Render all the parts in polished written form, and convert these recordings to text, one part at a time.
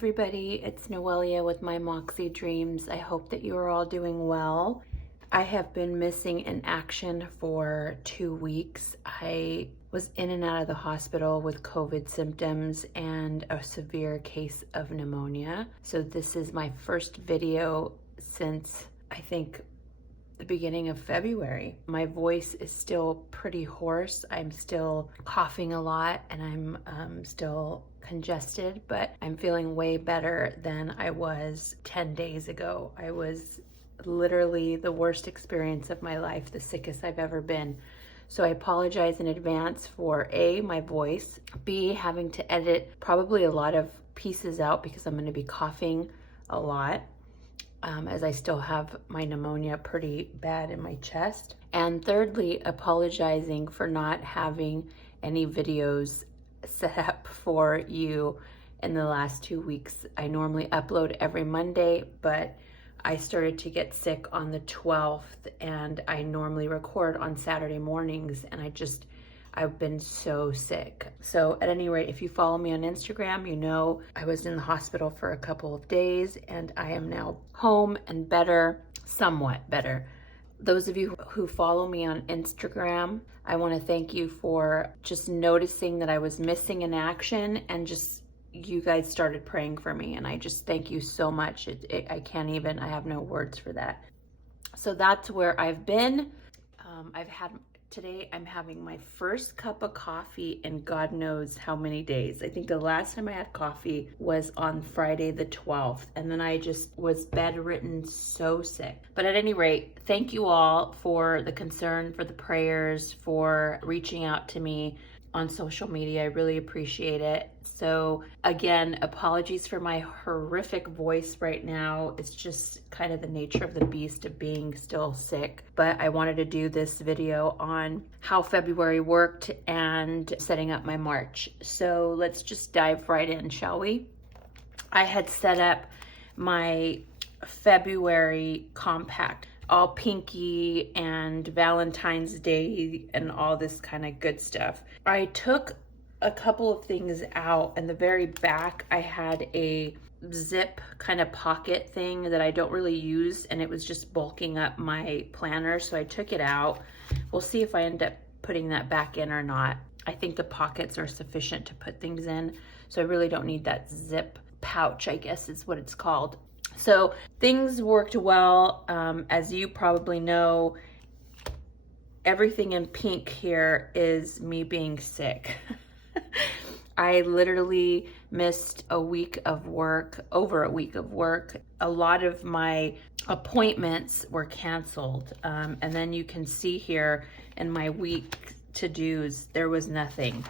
everybody, it's Noelia with my Moxie Dreams. I hope that you are all doing well. I have been missing in action for 2 weeks. I was in and out of the hospital with COVID symptoms and a severe case of pneumonia. So this is my first video since I think the beginning of February. My voice is still pretty hoarse. I'm still coughing a lot and I'm still congested, but I'm feeling way better than I was 10 days ago. I was literally the worst experience of my life, the sickest I've ever been. So I apologize in advance for A, my voice, B, having to edit probably a lot of pieces out because I'm going to be coughing a lot. As I still have my pneumonia pretty bad in my chest. And thirdly, apologizing for not having any videos set up for you in the last 2 weeks. I normally upload every Monday, but I started to get sick on the 12th and I normally record on Saturday mornings and I've been so sick. So at any rate, if you follow me on Instagram, you know I was in the hospital for a couple of days and I am now home and better, somewhat better. Those of you who follow me on Instagram, I want to thank you for just noticing that I was missing in action and just you guys started praying for me. And I just thank you so much. I can't even, I have no words for that. So that's where I've been. Today I'm having my first cup of coffee in God knows how many days. I think the last time I had coffee was on Friday the 12th, and then I just was bedridden, so sick. But at any rate, thank you all for the concern, for the prayers, for reaching out to me on social media. I really appreciate it. So again, apologies for my horrific voice right now. It's just kind of the nature of the beast of being still sick. But I wanted to do this video on how February worked and setting up my March. So let's just dive right in, shall we? I had set up my February compact, all pinky and Valentine's Day and all this kind of good stuff. I took a couple of things out. In the very back, I had a zip kind of pocket thing that I don't really use, and it was just bulking up my planner, so I took it out. We'll see if I end up putting that back in or not. I think the pockets are sufficient to put things in, so I really don't need that zip pouch, I guess is what it's called. So things worked well. As you probably know, everything in pink here is me being sick. I literally missed a week of work, over a week of work. A lot of my appointments were canceled. And then you can see here in my week to-dos, there was nothing.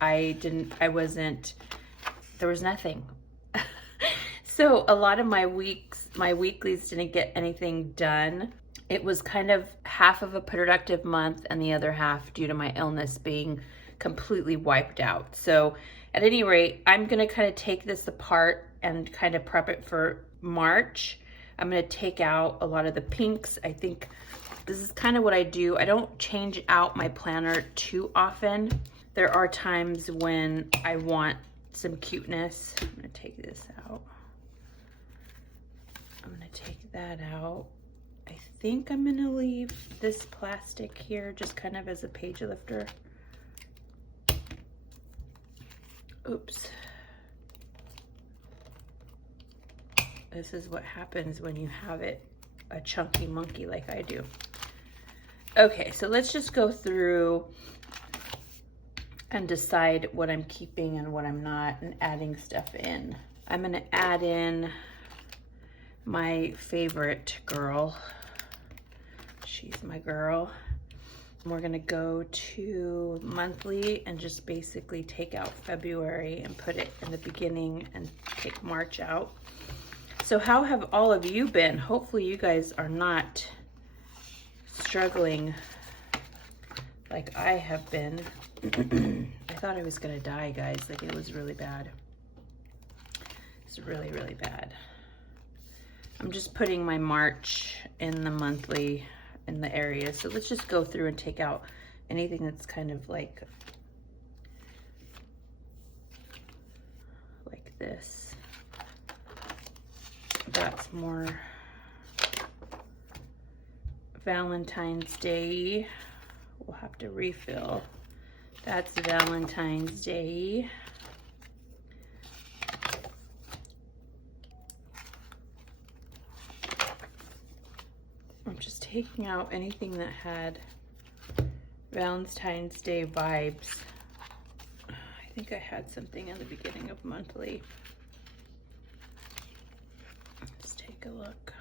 There was nothing. So a lot of my weeklies didn't get anything done. It was kind of half of a productive month and the other half due to my illness being completely wiped out. So at any rate, I'm gonna kind of take this apart and kind of prep it for March. I'm gonna take out a lot of the pinks. I think this is kind of what I do. I don't change out my planner too often. There are times when I want some cuteness. I'm gonna take this out. I'm gonna take that out. I think I'm gonna leave this plastic here just kind of as a page lifter. Oops. This is what happens when you have it a chunky monkey like I do. Okay, so let's just go through and decide what I'm keeping and what I'm not and adding stuff in. I'm gonna add in my favorite girl. She's my girl. We're gonna go to monthly and just basically take out February and put it in the beginning and take March out. So how have all of you been? Hopefully you guys are not struggling like I have been. I thought I was gonna die, guys. Like, it was really bad. It's really, really bad. I'm just putting my March in the monthly in the area. So let's just go through and take out anything that's kind of like this. That's more Valentine's Day. We'll have to refill. That's Valentine's Day. I'm just taking out anything that had Valentine's Day vibes. I think I had something in the beginning of monthly. Let's take a look.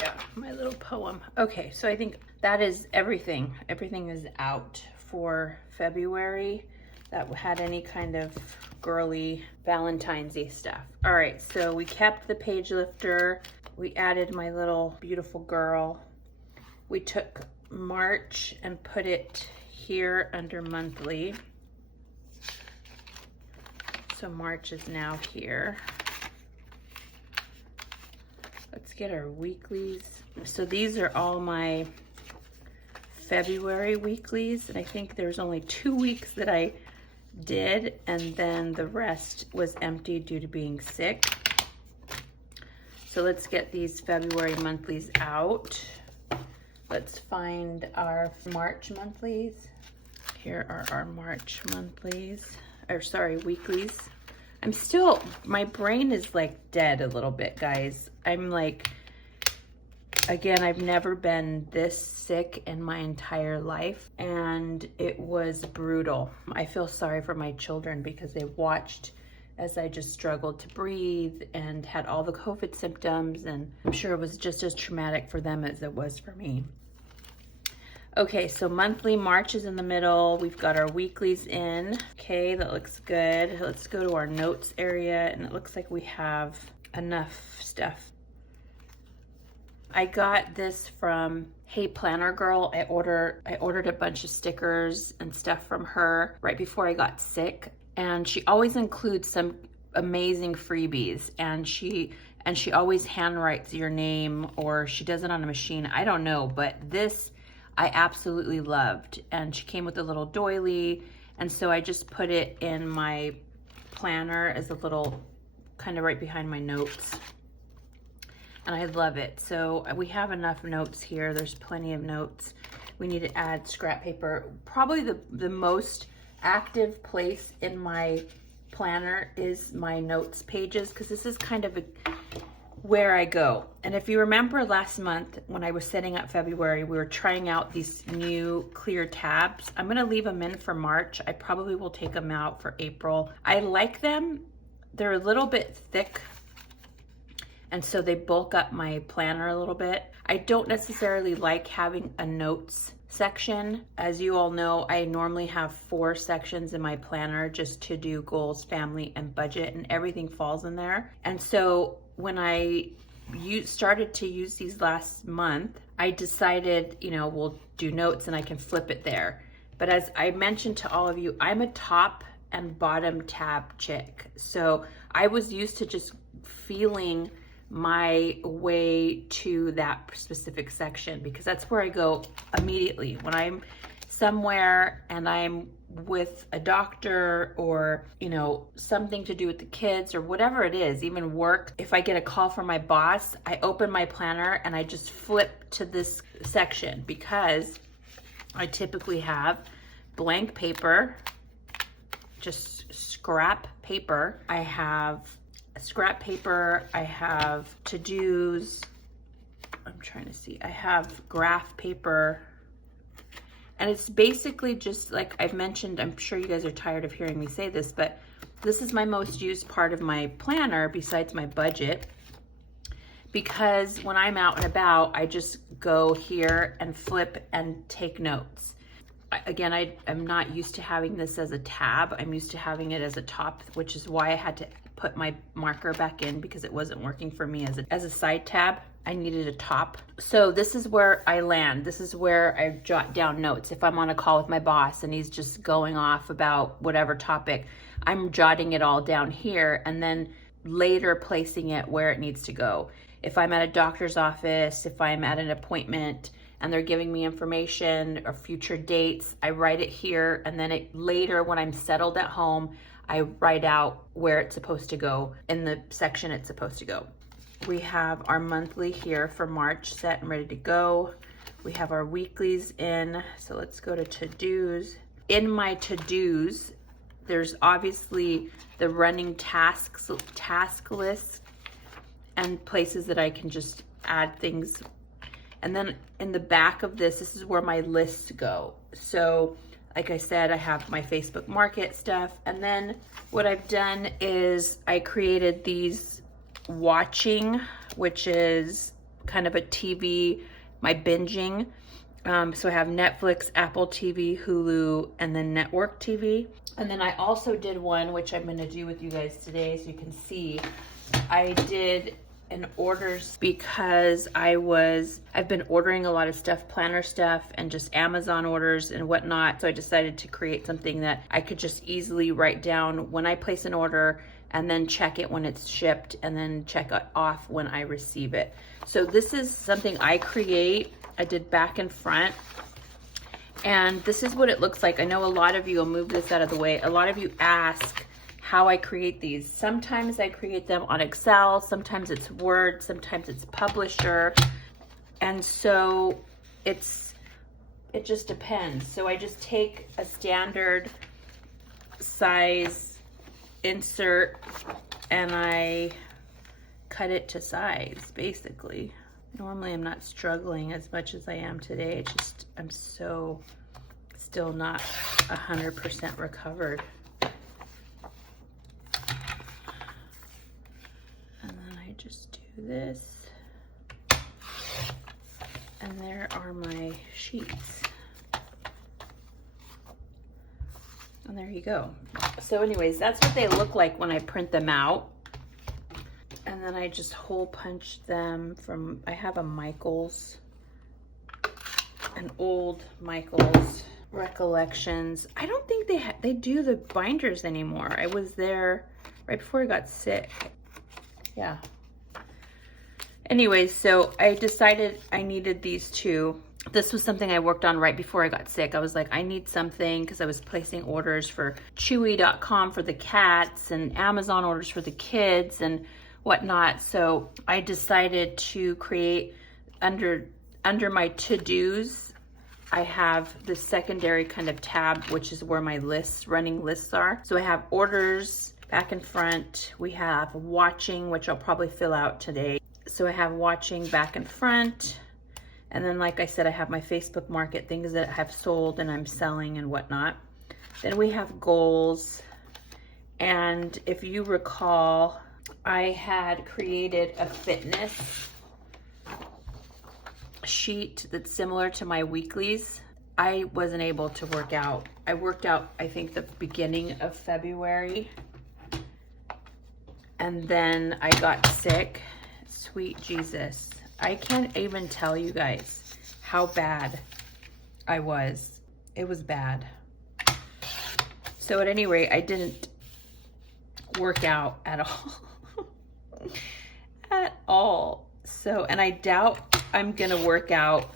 Yeah, my little poem. Okay, so I think that is everything. Everything is out for February that had any kind of girly Valentine's-y stuff. All right, so we kept the page lifter. We added my little beautiful girl. We took March and put it here under monthly. So March is now here. Let's get our weeklies. So these are all my February weeklies, and I think there's only 2 weeks that I did, and then the rest was empty due to being sick. So let's get these February monthlies out. Let's find our March monthlies. Here are our March monthlies, or sorry, weeklies. I'm still, my brain is like dead a little bit, guys. I'm like, again, I've never been this sick in my entire life, and it was brutal. I feel sorry for my children because they watched as I just struggled to breathe and had all the COVID symptoms, and I'm sure it was just as traumatic for them as it was for me. Okay, so monthly, March is in the middle. We've got our weeklies in. Okay, that looks good. Let's go to our notes area, and it looks like we have enough stuff. I got this from Hey Planner Girl. I ordered a bunch of stickers and stuff from her right before I got sick, and she always includes some amazing freebies, and she always handwrites your name, or she does it on a machine. I don't know, but this I absolutely loved, and she came with a little doily, and so I just put it in my planner as a little kind of right behind my notes, and I love it. So we have enough notes here. There's plenty of notes. We need to add scrap paper. Probably the most active place in my planner is my notes pages, because this is kind of where I go. And if you remember last month when I was setting up February, we were trying out these new clear tabs. I'm gonna leave them in for March. I probably will take them out for April. I like them. They're a little bit thick, and so they bulk up my planner a little bit. I don't necessarily like having a notes section. As you all know, I normally have 4 sections in my planner just to do goals, family, and budget, and everything falls in there. And so when I started to use these last month, I decided, we'll do notes and I can flip it there. But as I mentioned to all of you, I'm a top and bottom tab chick. So I was used to just feeling my way to that specific section, because that's where I go immediately when I'm somewhere and I'm with a doctor, or something to do with the kids, or whatever it is, even work. If I get a call from my boss, I open my planner and I just flip to this section, because I typically have blank paper, just scrap paper. I have scrap paper, I have to-dos, I'm trying to see, I have graph paper, and it's basically just like I've mentioned. I'm sure you guys are tired of hearing me say this, but this is my most used part of my planner besides my budget, because when I'm out and about, I just go here and flip and take notes. Again, I'm not used to having this as a tab. I'm used to having it as a top, which is why I had to put my marker back in, because it wasn't working for me as a side tab. I needed a top. So this is where I land. This is where I jot down notes. If I'm on a call with my boss and he's just going off about whatever topic, I'm jotting it all down here and then later placing it where it needs to go. If I'm at a doctor's office, if I'm at an appointment and they're giving me information or future dates, I write it here, and then later when I'm settled at home, I write out where it's supposed to go in the section it's supposed to go. We have our monthly here for March set and ready to go. We have our weeklies in, so let's go to to-dos. In my to-dos, there's obviously the running task list and places that I can just add things. And then in the back of this is where my lists go. So like I said, I have my Facebook Market stuff. And then what I've done is I created these watching, which is kind of a TV, my binging. So I have Netflix, Apple TV, Hulu, and then network TV. And then I also did one, which I'm gonna do with you guys today so you can see. I did an orders because I've been ordering a lot of stuff, planner stuff, and just Amazon orders and whatnot. So I decided to create something that I could just easily write down when I place an order and then check it when it's shipped and then check it off when I receive it. So this is something I create. I did back and front. And this is what it looks like. I know a lot of you, I'll move this out of the way. A lot of you ask how I create these. Sometimes I create them on Excel, sometimes it's Word, sometimes it's Publisher. And so it just depends. So I just take a standard size insert and I cut it to size, basically. Normally I'm not struggling as much as I am today. It's just, I'm so still not 100% recovered. And then I just do this. And there are my sheets. And there you go. So anyways, that's what they look like when I print them out. And then I just hole punch them from, I have a Michaels, an old Michaels Recollections. I don't think they do the binders anymore. I was there right before I got sick. Yeah. Anyways, so I decided I needed these two. This was something I worked on right before I got sick. I was like, I need something because I was placing orders for Chewy.com for the cats and Amazon orders for the kids and whatnot. So I decided to create under my to-dos, I have the secondary kind of tab, which is where my running lists are. So I have orders back and front. We have watching, which I'll probably fill out today. So I have watching back and front. And then, like I said, I have my Facebook Market, things that I have sold and I'm selling and whatnot. Then we have goals. And if you recall, I had created a fitness sheet that's similar to my weeklies. I wasn't able to work out. I worked out, I think, the beginning of February. And then I got sick. Sweet Jesus. I can't even tell you guys how bad I was. It was bad. So at any rate, I didn't work out at all. At all. So, and I doubt I'm gonna work out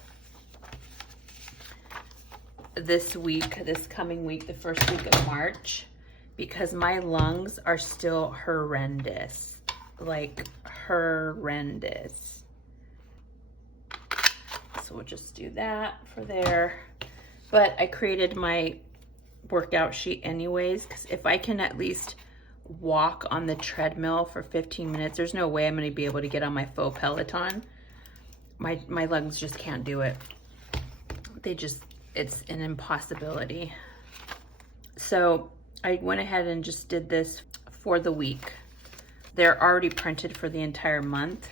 this week, this coming week, the first week of March, because my lungs are still horrendous. Like horrendous. So we'll just do that for there. But I created my workout sheet anyways, because if I can at least walk on the treadmill for 15 minutes, there's no way I'm going to be able to get on my faux Peloton. My lungs just can't do it. It's an impossibility. So I went ahead and just did this for the week. They're already printed for the entire month.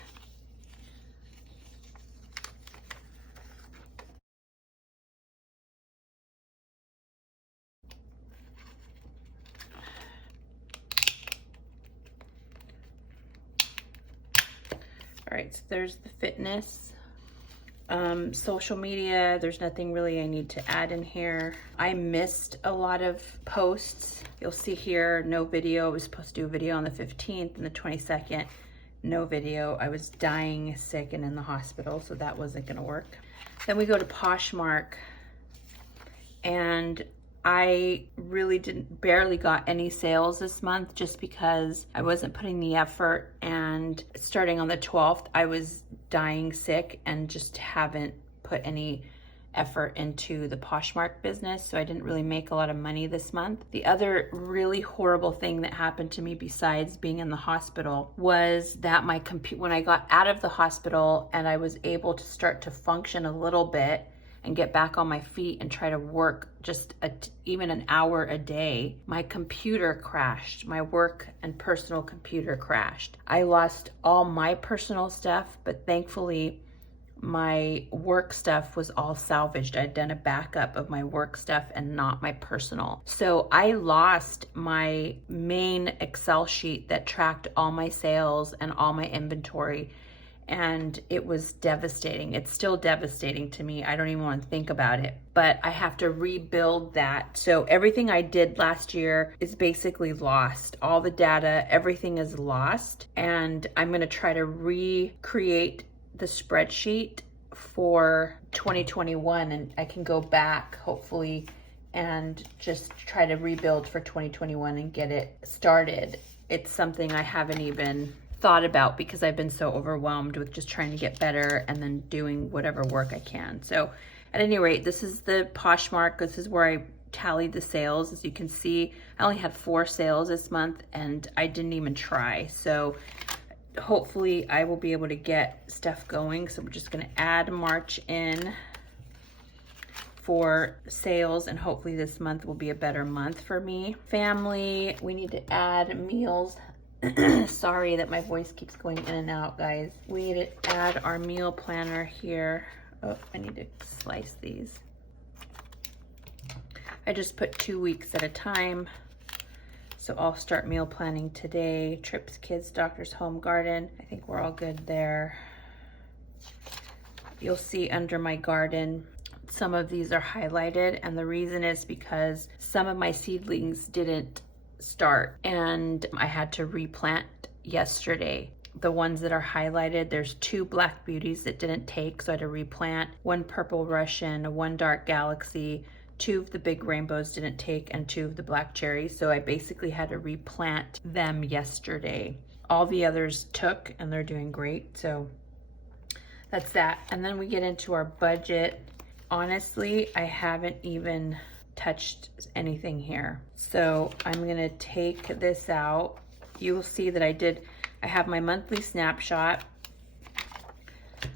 All right, so there's the fitness. Social media, there's nothing really I need to add in here. I missed a lot of posts. You'll see here, no video. I was supposed to do a video on the 15th and the 22nd. No video. I was dying sick and in the hospital, so that wasn't gonna work. Then we go to Poshmark, and I really barely got any sales this month just because I wasn't putting the effort, and starting on the 12th, I was dying sick and just haven't put any effort into the Poshmark business, so I didn't really make a lot of money this month. The other really horrible thing that happened to me besides being in the hospital was that when I got out of the hospital and I was able to start to function a little bit and get back on my feet and try to work just even an hour a day, my computer crashed. My work and personal computer crashed. I lost all my personal stuff, but thankfully my work stuff was all salvaged. I'd done a backup of my work stuff and not my personal. So I lost my main Excel sheet that tracked all my sales and all my inventory, and it was devastating. It's still devastating to me. I don't even want to think about it, but I have to rebuild that. So everything I did last year is basically lost. All the data, everything is lost, and I'm going to try to recreate the spreadsheet for 2021, and I can go back hopefully and just try to rebuild for 2021 and get it started. It's something I haven't even thought about because I've been so overwhelmed with just trying to get better and then doing whatever work I can. So at any rate, this is the Poshmark. This is where I tallied the sales. As you can see, I only had 4 sales this month and I didn't even try. So hopefully I will be able to get stuff going. So we're just going to add March in for sales, and hopefully this month will be a better month for me. Family, we need to add meals. Sorry that my voice keeps going in and out, guys. We need to add our meal planner here. Oh, I need to slice these. I just put 2 weeks at a time. So I'll start meal planning today. Trips, kids, doctor's, home, garden. I think we're all good there. You'll see under my garden, some of these are highlighted, and the reason is because some of my seedlings didn't start and I had to replant yesterday. The ones that are highlighted, there's 2 black beauties that didn't take, so I had to replant. 1 purple Russian, 1 dark galaxy, 2 of the big rainbows didn't take, and 2 of the black cherries. So I basically had to replant them yesterday. All the others took and they're doing great. So that's that. And then we get into our budget. Honestly, I haven't even touched anything here. So I'm gonna take this out. You will see that I have my monthly snapshot.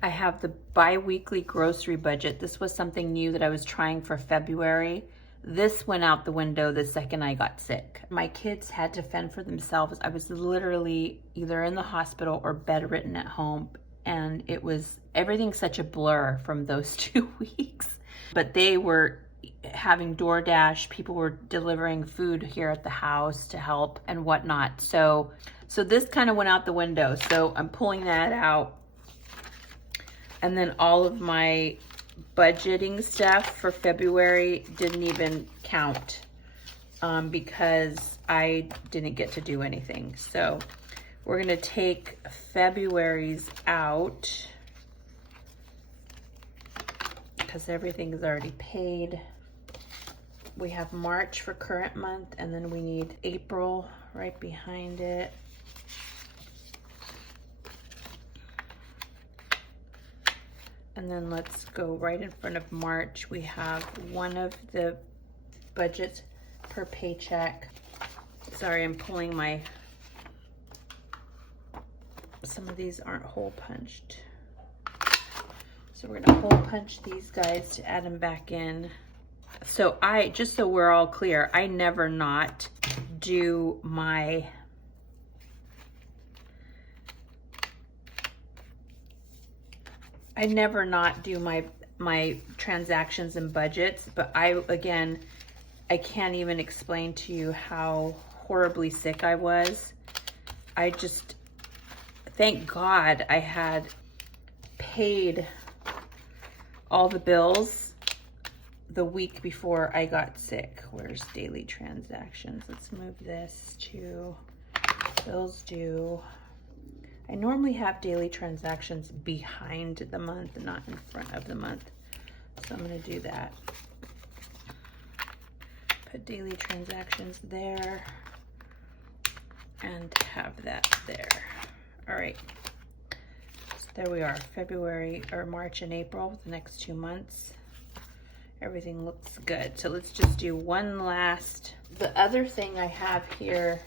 I have the bi-weekly grocery budget. This was something new that I was trying for February. This went out the window the second I got sick. My kids had to fend for themselves. I was literally either in the hospital or bedridden at home, and it was everything such a blur from those 2 weeks. But they were having DoorDash, people were delivering food here at the house to help and whatnot. So this kind of went out the window. So I'm pulling that out. And then all of my budgeting stuff for February didn't even count because I didn't get to do anything. So we're gonna take February's out because everything is already paid. We have March for current month, and then we need April right behind it. And then let's go right in front of March. We have one of the budgets per paycheck. Sorry, I'm pulling some of these aren't hole punched. So we're gonna hole punch these guys to add them back in. So just so we're all clear, I never not do my my transactions and budgets, but I can't even explain to you how horribly sick I was. Thank God I had paid all the bills the week before I got sick. Where's daily transactions? Let's move this to bills due. I normally have daily transactions behind the month, not in front of the month. So I'm gonna do that. put daily transactions there and have that there. All right, so there we are, February or March and April, the next 2 months. Everything looks good. So let's just do one last. The other thing I have here,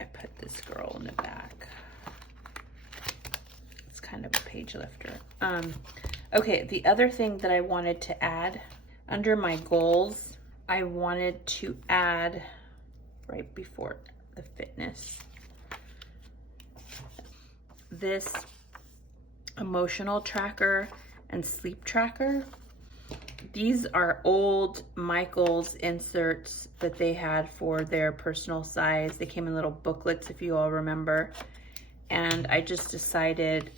I put this girl in the back. It's kind of a page lifter. Okay, the other thing that I wanted to add under my goals, I wanted to add right before the fitness, this emotional tracker and sleep tracker. These are old Michaels inserts that they had for their personal size. They came in little booklets, if you all remember. And I just decided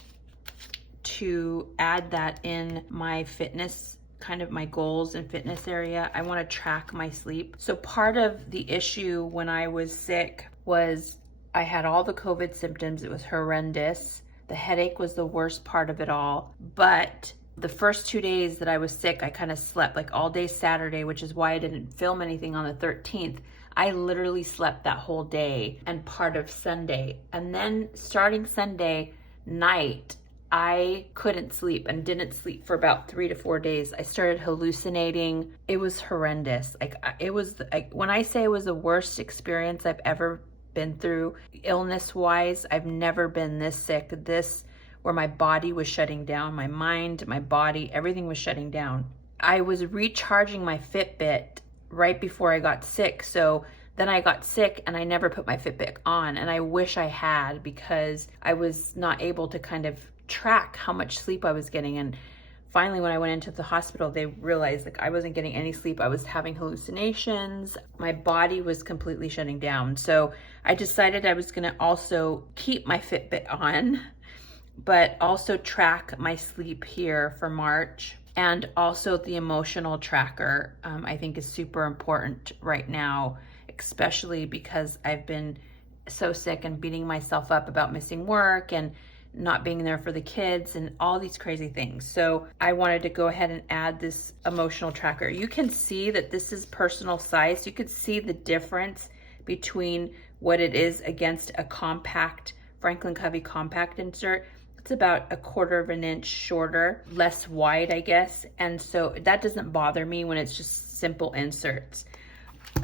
to add that in my fitness, kind of my goals and fitness area. I want to track my sleep. So part of the issue when I was sick was I had all the COVID symptoms. It was horrendous. The headache was the worst part of it all. But the first 2 days that I was sick, I kind of slept like all day Saturday, which is why I didn't film anything on the 13th. I literally slept that whole day and part of Sunday. And then starting Sunday night, I couldn't sleep and didn't sleep for about 3 to 4 days. I started hallucinating. It was horrendous. When I say it was the worst experience I've ever been through, illness-wise, I've never been this sick. Where my body was shutting down, my mind, my body, everything was shutting down. I was recharging my Fitbit right before I got sick. So then I got sick and I never put my Fitbit on. And I wish I had, because I was not able to kind of track how much sleep I was getting. And finally, when I went into the hospital, they realized like I wasn't getting any sleep. I was having hallucinations. My body was completely shutting down. So I decided I was gonna also keep my Fitbit on, but also track my sleep here for March. And also the emotional tracker, I think is super important right now, especially because I've been so sick and beating myself up about missing work and not being there for the kids and all these crazy things. So I wanted to go ahead and add this emotional tracker. You can see that this is personal size. You could see the difference between what it is against a compact, Franklin Covey compact insert. It's about 1/4 of an inch shorter, less wide, I guess. And so that doesn't bother me when it's just simple inserts.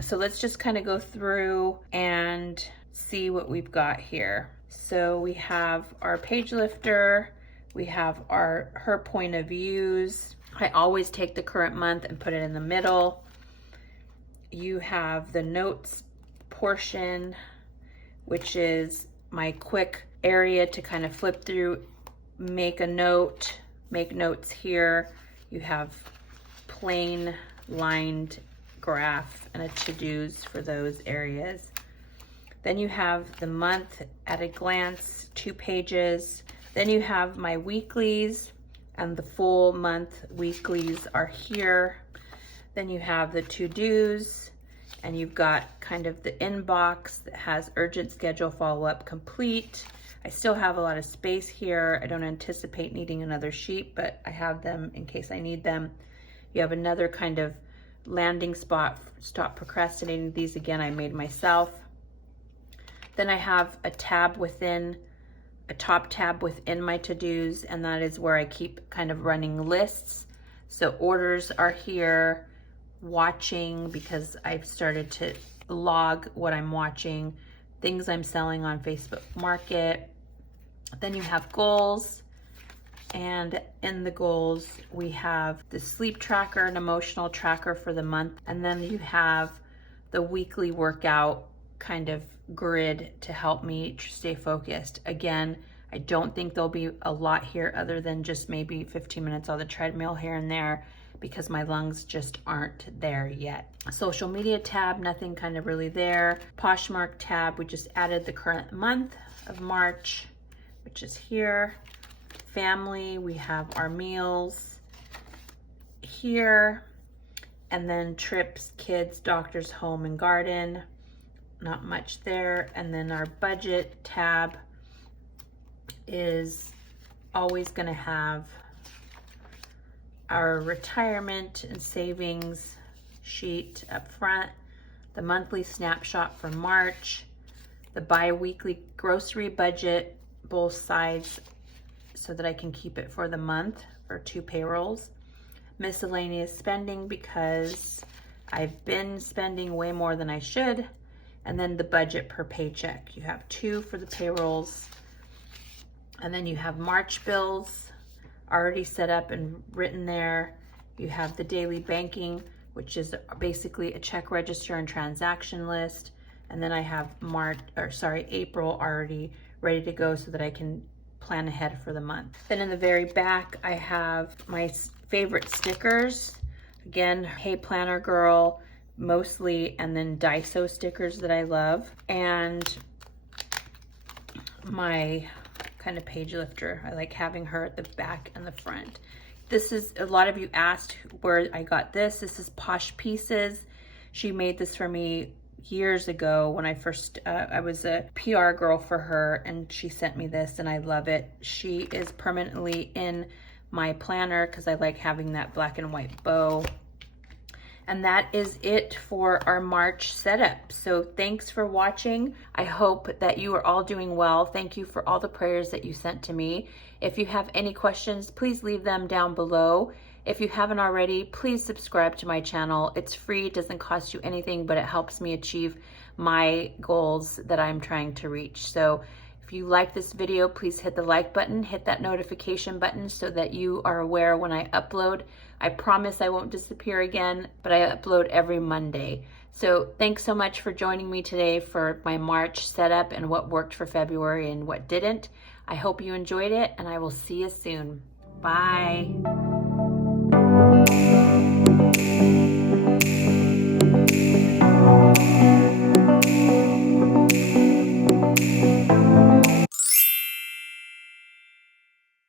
So let's just kind of go through and see what we've got here. So we have our page lifter, we have her point of views. I always take the current month and put it in the middle. You have the notes portion, which is my quick area to kind of flip through, make a note, make notes here. You have plain lined graph and a to-dos for those areas. Then you have the month at a glance, 2 pages. Then you have my weeklies, and the full month weeklies are here. Then you have the to-dos, and you've got kind of the inbox that has urgent schedule follow-up complete. I still have a lot of space here. I don't anticipate needing another sheet, but I have them in case I need them. You have another kind of landing spot, stop procrastinating. These again, I made myself. Then I have a tab within, a top tab within my to-dos, and that is where I keep kind of running lists. So orders are here, watching, because I've started to log what I'm watching, things I'm selling on Facebook Market. Then you have goals, and in the goals we have the sleep tracker and emotional tracker for the month, and then you have the weekly workout kind of grid to help me stay focused. Again, I don't think there'll be a lot here other than just maybe 15 minutes on the treadmill here and there, because my lungs just aren't there yet. Social media tab, nothing kind of really there. Poshmark tab, we just added the current month of March, which is here. Family, we have our meals here. And then trips, kids, doctors, home and garden. Not much there. And then our budget tab is always going to have our retirement and savings sheet up front, the monthly snapshot for March, the bi-weekly grocery budget, both sides, so that I can keep it for the month for 2 payrolls, miscellaneous spending because I've been spending way more than I should, and then the budget per paycheck. You have 2 for the payrolls, and then you have March bills already set up and written there. You have the daily banking, which is basically a check register and transaction list. And then I have April already ready to go so that I can plan ahead for the month. Then in the very back, I have my favorite stickers. Again, Hey Planner Girl, mostly, and then Daiso stickers that I love. And my kind of page lifter. I like having her at the back and the front. This is, a lot of you asked where I got this. This is Posh Pieces. She made this for me years ago when I first, I was a PR girl for her, and she sent me this and I love it. She is permanently in my planner because I like having that black and white bow. And that is it for our March setup. So thanks for watching. I hope that you are all doing well. Thank you for all the prayers that you sent to me. If you have any questions, please leave them down below. If you haven't already, please subscribe to my channel. It's free, it doesn't cost you anything, but it helps me achieve my goals that I'm trying to reach. So if you like this video, please hit the like button, hit that notification button so that you are aware when I upload. I promise I won't disappear again, but I upload every Monday. So thanks so much for joining me today for my March setup and what worked for February and what didn't. I hope you enjoyed it, and I will see you soon. Bye.